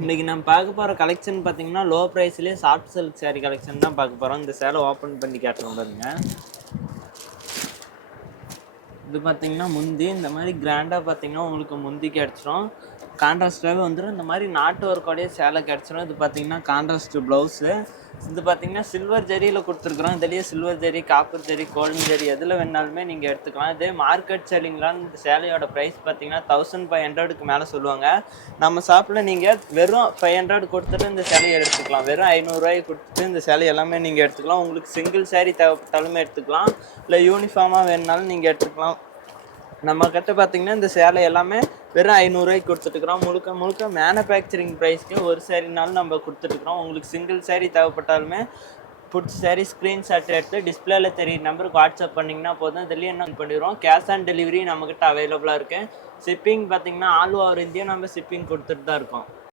இன்னைக்கு நம்ம பார்க்க போகிற கலெக்ஷன் பார்த்தீங்கன்னா லோ ப்ரைஸ்லேயே சாஃப்ட் சில்க் saree கலெக்ஷன் தான் பார்க்க போகிறோம். இந்த சேலை ஓப்பன் பண்ணி காட்டுறோம் பாருங்க. இது பார்த்தீங்கன்னா முந்தி இந்த மாதிரி கிராண்டாக பார்த்தீங்கன்னா உங்களுக்கு முந்தி கிடச்சிரும். கான்ட்ராஸ்டாகவே வந்துடும். இந்த மாதிரி நாட்டு ஒர்க்கோடைய சேலை கிடச்சிரும். இது பார்த்தீங்கன்னா கான்ட்ராஸ்ட் ப்ளவுஸு. இது பார்த்தீங்கன்னா சில்வர் ஜரியில் கொடுத்துருக்குறோம். இதுலேயே silver zari, copper zari, golden zari எதில் வேணாலுமே நீங்கள் எடுத்துக்கலாம். இதே மார்க்கெட் செல்லிங்லாம் இந்த சேலையோட ப்ரைஸ் பார்த்தீங்கன்னா 1500க்கு மேலே சொல்லுவாங்க. நம்ம ஷாப்பில் நீங்கள் வெறும் 500 கொடுத்துட்டு இந்த சேலையை எடுத்துக்கலாம். வெறும் 500 கொடுத்துட்டு இந்த சேலை எல்லாமே நீங்கள் எடுத்துக்கலாம். உங்களுக்கு சிங்கிள் saree தேவைப்பட்டாலுமே எடுத்துக்கலாம். இல்லை யூனிஃபார்மாக வேணுனாலும் நீங்கள் எடுத்துக்கலாம். நம்ம கிட்ட பார்த்தீங்கன்னா இந்த சேலை எல்லாமே வெறும் 500 கொடுத்துட்டுருக்குறோம். முழுக்க முழுக்க மேனுஃபேக்சரிங் ப்ரைஸ்க்கு ஒரு சேரீனாலும் நம்ம கொடுத்துட்டுருக்குறோம். உங்களுக்கு சிங்கிள் saree தேவைப்பட்டாலுமே பிடிச்ச saree ஸ்க்ரீன்ஷாட் எடுத்து டிஸ்பிளேல தெரியுற நம்பருக்கு வாட்ஸ்அப் பண்ணிங்கன்னா போதும். இதுலேயே என்ன பண்ணிடுவோம். கேஷ் ஆன் டெலிவரி நம்மக்கிட்ட அவைலபிளாக இருக்குது. ஷிப்பிங் பார்த்தீங்கன்னா ஆல் ஓவர் இந்தியா நம்ம ஷிப்பிங் கொடுத்துட்டு தான் இருக்கோம்.